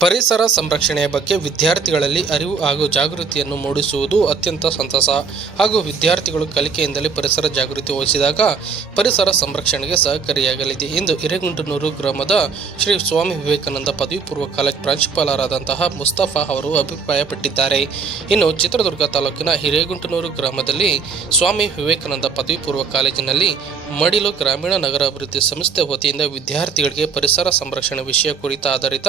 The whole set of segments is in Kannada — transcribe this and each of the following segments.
ಪರಿಸರ ಸಂರಕ್ಷಣೆಯ ಬಗ್ಗೆ ವಿದ್ಯಾರ್ಥಿಗಳಲ್ಲಿ ಅರಿವು ಹಾಗೂ ಜಾಗೃತಿಯನ್ನು ಮೂಡಿಸುವುದು ಅತ್ಯಂತ ಸಂತಸ ಹಾಗೂ ವಿದ್ಯಾರ್ಥಿಗಳು ಕಲಿಕೆಯಿಂದಲೇ ಪರಿಸರ ಜಾಗೃತಿ ವಹಿಸಿದಾಗ ಪರಿಸರ ಸಂರಕ್ಷಣೆಗೆ ಸಹಕಾರಿಯಾಗಲಿದೆ ಎಂದು ಹಿರೇಗುಂಟನೂರು ಗ್ರಾಮದ ಶ್ರೀ ಸ್ವಾಮಿ ವಿವೇಕಾನಂದ ಪದವಿ ಪೂರ್ವ ಕಾಲೇಜ್ ಪ್ರಾಂಶುಪಾಲರಾದಂತಹ ಮುಸ್ತಫಾ ಅವರು ಅಭಿಪ್ರಾಯಪಟ್ಟಿದ್ದಾರೆ. ಇನ್ನು ಚಿತ್ರದುರ್ಗ ತಾಲೂಕಿನ ಹಿರೇಗುಂಟನೂರು ಗ್ರಾಮದಲ್ಲಿ ಸ್ವಾಮಿ ವಿವೇಕಾನಂದ ಪದವಿ ಪೂರ್ವ ಕಾಲೇಜಿನಲ್ಲಿ ಮಡಿಲು ಗ್ರಾಮೀಣ ನಗರ ಅಭಿವೃದ್ಧಿ ಸಂಸ್ಥೆ ವತಿಯಿಂದ ವಿದ್ಯಾರ್ಥಿಗಳಿಗೆ ಪರಿಸರ ಸಂರಕ್ಷಣೆ ವಿಷಯ ಕುರಿತ ಆಧಾರಿತ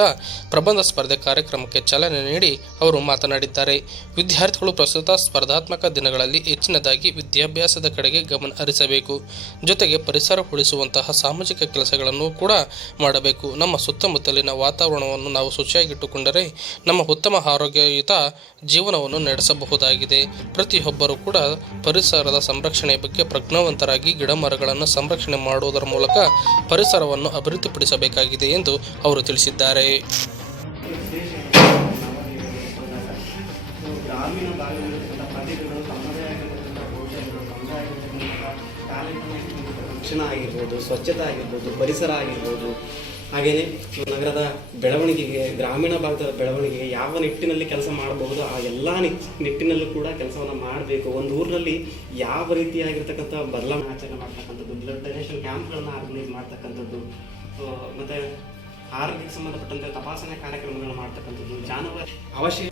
ಪ್ರಬಂಧ ಸ್ಪರ್ಧೆ ಕಾರ್ಯಕ್ರಮಕ್ಕೆ ಚಾಲನೆ ನೀಡಿ ಅವರು ಮಾತನಾಡಿದ್ದಾರೆ. ವಿದ್ಯಾರ್ಥಿಗಳು ಪ್ರಸ್ತುತ ಸ್ಪರ್ಧಾತ್ಮಕ ದಿನಗಳಲ್ಲಿ ಹೆಚ್ಚಿನದಾಗಿ ವಿದ್ಯಾಭ್ಯಾಸದ ಕಡೆಗೆ ಗಮನ ಹರಿಸಬೇಕು. ಜೊತೆಗೆ ಪರಿಸರ ಉಳಿಸುವಂತಹ ಸಾಮಾಜಿಕ ಕೆಲಸಗಳನ್ನು ಕೂಡ ಮಾಡಬೇಕು. ನಮ್ಮ ಸುತ್ತಮುತ್ತಲಿನ ವಾತಾವರಣವನ್ನು ನಾವು ಶುಚಿಯಾಗಿಟ್ಟುಕೊಂಡರೆ ನಮ್ಮ ಉತ್ತಮ ಆರೋಗ್ಯಯುತ ಜೀವನವನ್ನು ನಡೆಸಬಹುದಾಗಿದೆ. ಪ್ರತಿಯೊಬ್ಬರೂ ಕೂಡ ಪರಿಸರದ ಸಂರಕ್ಷಣೆಯ ಬಗ್ಗೆ ಪ್ರಜ್ಞಾವಂತರಾಗಿ ಗಿಡಮರಗಳನ್ನು ಸಂರಕ್ಷಣೆ ಮಾಡುವುದರ ಮೂಲಕ ಪರಿಸರವನ್ನು ಅಭಿವೃದ್ಧಿಪಡಿಸಬೇಕಾಗಿದೆ ಎಂದು ಅವರು ತಿಳಿಸಿದ್ದಾರೆ. ಗ್ರಾಮೀಣ ಭಾಗದಲ್ಲಿರ್ತಕ್ಕಂಥ ಪ್ರತಿಭೆಗಳು ತಮ್ಮದೇ ಆಗಿರ್ತಕ್ಕಂಥ ಕೌಶಲ್ಯಗಳು ತಮ್ಮದೇ ಆಗಿರ್ತಕ್ಕಂಥ ಟ್ಯಾಲೆಂಟ್ ಶಿಕ್ಷಣ ಆಗಿರ್ಬೋದು, ಸ್ವಚ್ಛತೆ ಆಗಿರ್ಬೋದು, ಪರಿಸರ ಆಗಿರ್ಬೋದು, ಹಾಗೆಯೇ ನಗರದ ಬೆಳವಣಿಗೆಗೆ, ಗ್ರಾಮೀಣ ಭಾಗದ ಬೆಳವಣಿಗೆಗೆ ಯಾವ ನಿಟ್ಟಿನಲ್ಲಿ ಕೆಲಸ ಮಾಡಬಹುದು, ಆ ಎಲ್ಲ ನಿಟ್ಟಿನಲ್ಲೂ ಕೂಡ ಕೆಲಸವನ್ನು ಮಾಡಬೇಕು. ಒಂದು ಊರಿನಲ್ಲಿ ಯಾವ ರೀತಿಯಾಗಿರ್ತಕ್ಕಂಥ ಬದಲಾವಣೆ ಆಚರಣೆ ಮಾಡ್ತಕ್ಕಂಥದ್ದು ಬ್ಲಡ್ ಡೊನೇಷನ್ ಕ್ಯಾಂಪ್ಗಳನ್ನು ಆರ್ಗನೈಸ್ ಮಾಡ್ತಕ್ಕಂಥದ್ದು ಮತ್ತು ಮತ್ತೆ ಆರೋಗ್ಯಕ್ಕೆ ಸಂಬಂಧಪಟ್ಟಂತೆ ತಪಾಸಣೆ ಕಾರ್ಯಕ್ರಮಗಳನ್ನು ಮಾಡ್ತಕ್ಕಂಥದ್ದು ಜಾನುವಾರು. ಅವಶ್ಯ